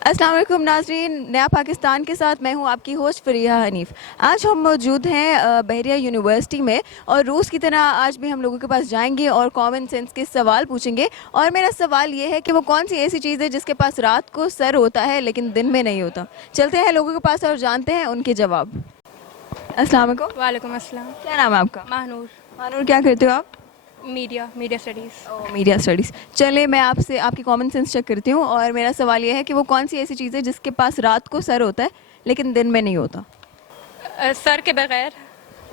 अस्सलाम वालेकुम नाज़रीन, नया पाकिस्तान के साथ मैं हूं आपकी होस्ट फ़रिया हनीफ़। आज हम मौजूद हैं बहरिया यूनिवर्सिटी में और रोज़ की तरह आज भी हम लोगों के पास जाएंगे और कॉमन सेंस के सवाल पूछेंगे। और मेरा सवाल ये है कि वो कौन सी ऐसी चीज़ है जिसके पास रात को सर होता है लेकिन दिन में नहीं होता। चलते हैं लोगों के पास और जानते हैं उनके जवाब। अस्सलाम वालेकुम। वालेकुम अस्सलाम। क्या नाम है आपका? महानूर। मानूर, क्या करते हो आप? Media studies. Media studies. चलिए मैं आपसे आपकी कॉमन सेंस चेक करती हूँ और मेरा सवाल ये है कि वो कौन सी ऐसी चीज़ है जिसके पास रात को सर होता है लेकिन दिन में नहीं होता। सर के बगैर।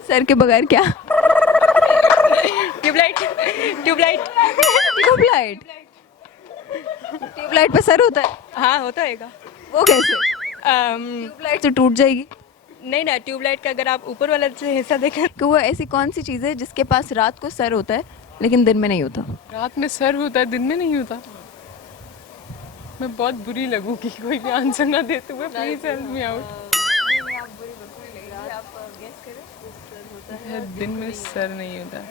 सर के बगैर क्या? ट्यूबलाइट। ट्यूबलाइट। ट्यूबलाइट। ट्यूबलाइट पे सर होता है? हाँ होता हैगा। वो कैसे? अम, ट्यूबलाइट तो टूट जाएगी। नहीं ना, ट्यूबलाइट का अगर आप ऊपर वाला से हिस्सा देखें। कि वो ऐसी कौन सी चीज़ है जिसके पास रात को सर होता है लेकिन दिन में नहीं होता। रात में सर होता है, दिन में नहीं होता। मैं बहुत बुरी लगूंगी कोई भी आंसर ना देते हुए। Please help me out. दिन में सर नहीं होता।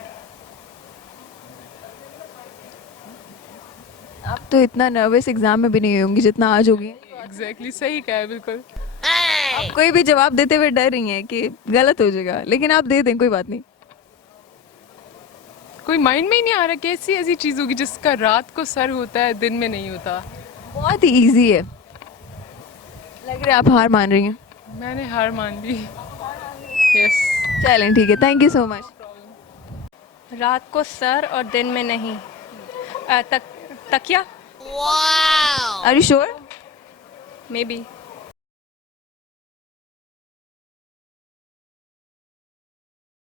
आप तो इतना नर्वस एग्जाम में भी नहीं होंगी जितना आज होगी। एग्जैक्टली सही कहा है, बिल्कुल। आप कोई भी जवाब देते हुए डर रही हैं कि गलत हो जाएगा, लेकिन आप दे दें, कोई बात नहीं। कोई माइंड में ही नहीं आ रहा कैसी ऐसी चीज होगी जिसका रात को सर होता है, दिन में नहीं होता। बहुत ही ईजी है। लग रहा है आप हार मान रही हैं। मैंने हार मान ली। यस। चलें ठीक है, थैंक यू सो मच। रात को सर और दिन में नहीं। तकिया। Are you sure? May be.